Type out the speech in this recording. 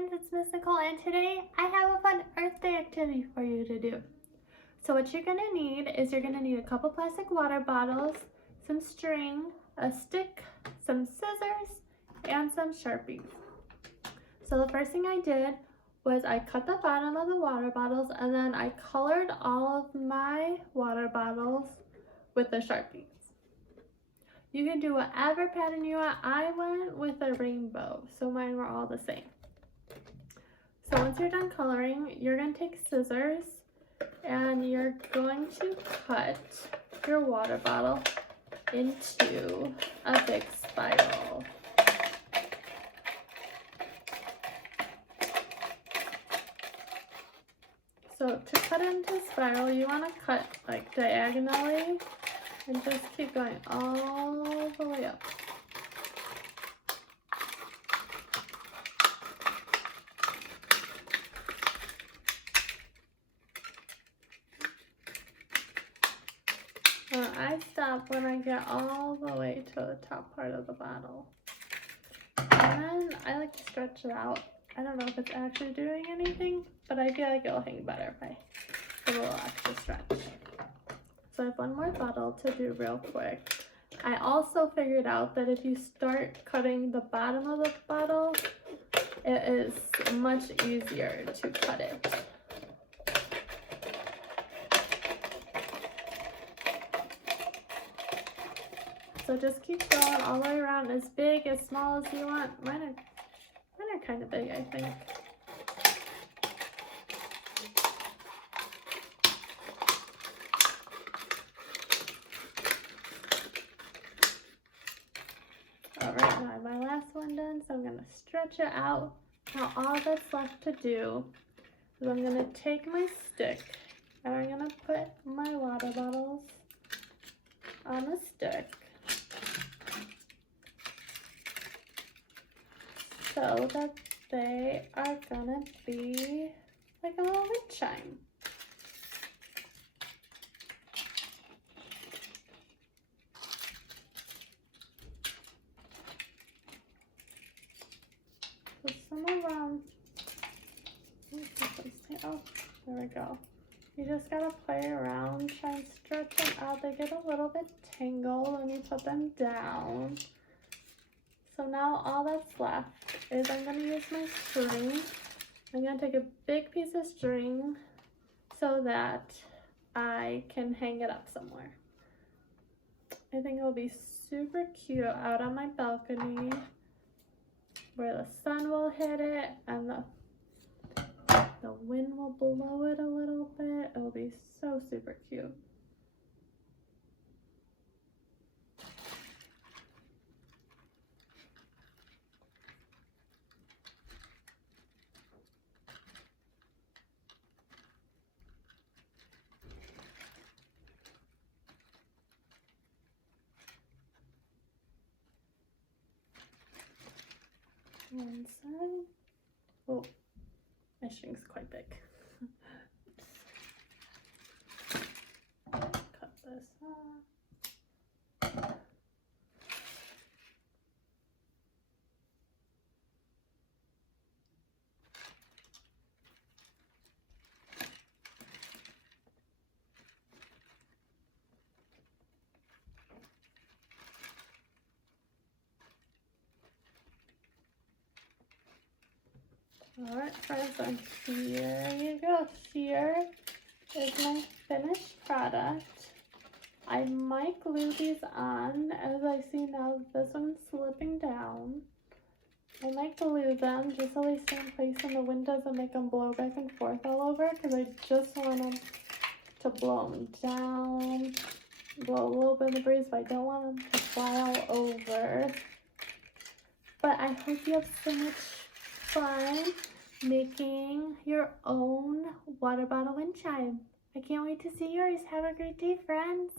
friends, it's Miss Nicole, and today I have a fun Earth Day activity for you to do. So what you're gonna need is you're gonna need a couple plastic water bottles, some string, a stick, some scissors, and some Sharpies. So the first thing I did was I cut the bottom of the water bottles and then I colored all of my water bottles with the Sharpies. You can do whatever pattern you want. I went with a rainbow, so mine were all the same. So once you're done coloring, you're going to take scissors and you're going to cut your water bottle into a big spiral. So to cut into a spiral, you want to cut like diagonally and just keep going all the way up. I stop when I get all the way to the top part of the bottle. And then I like to stretch it out. I don't know if it's actually doing anything, but I feel like it'll hang better if I put a little extra stretch. So I have one more bottle to do real quick. I also figured out that if you start cutting the bottom of the bottle, it is much easier to cut it. So just keep going all the way around, as big, as small as you want. Mine are kind of big, I think. All right, now I have my last one done, so I'm gonna stretch it out. Now all that's left to do is I'm gonna take my stick and I'm gonna put my water bottles on the stick so that they are gonna be like a little wind chime. Put some around. Oh, there we go. You just gotta play around, try and stretch them out. They get a little bit tangled when you put them down. So now all that's left is I'm gonna use my string. I'm gonna take a big piece of string so that I can hang it up somewhere. I think it'll be super cute out on my balcony where the sun will hit it and the wind will blow it a little bit. It'll be so super cute. One side. Oh, my string's quite big. Cut this off. Alright friends, and here you go. Here is my finished product. I might glue these on, as I see now this one's slipping down. I might glue them just so they stay in place and the wind doesn't make them blow back and forth all over, because I just want them to blow them down, blow a little bit in the breeze, but I don't want them to fly all over. But I hope you have so much fun making your own water bottle wind chime. I can't wait to see yours. Have a great day, friends.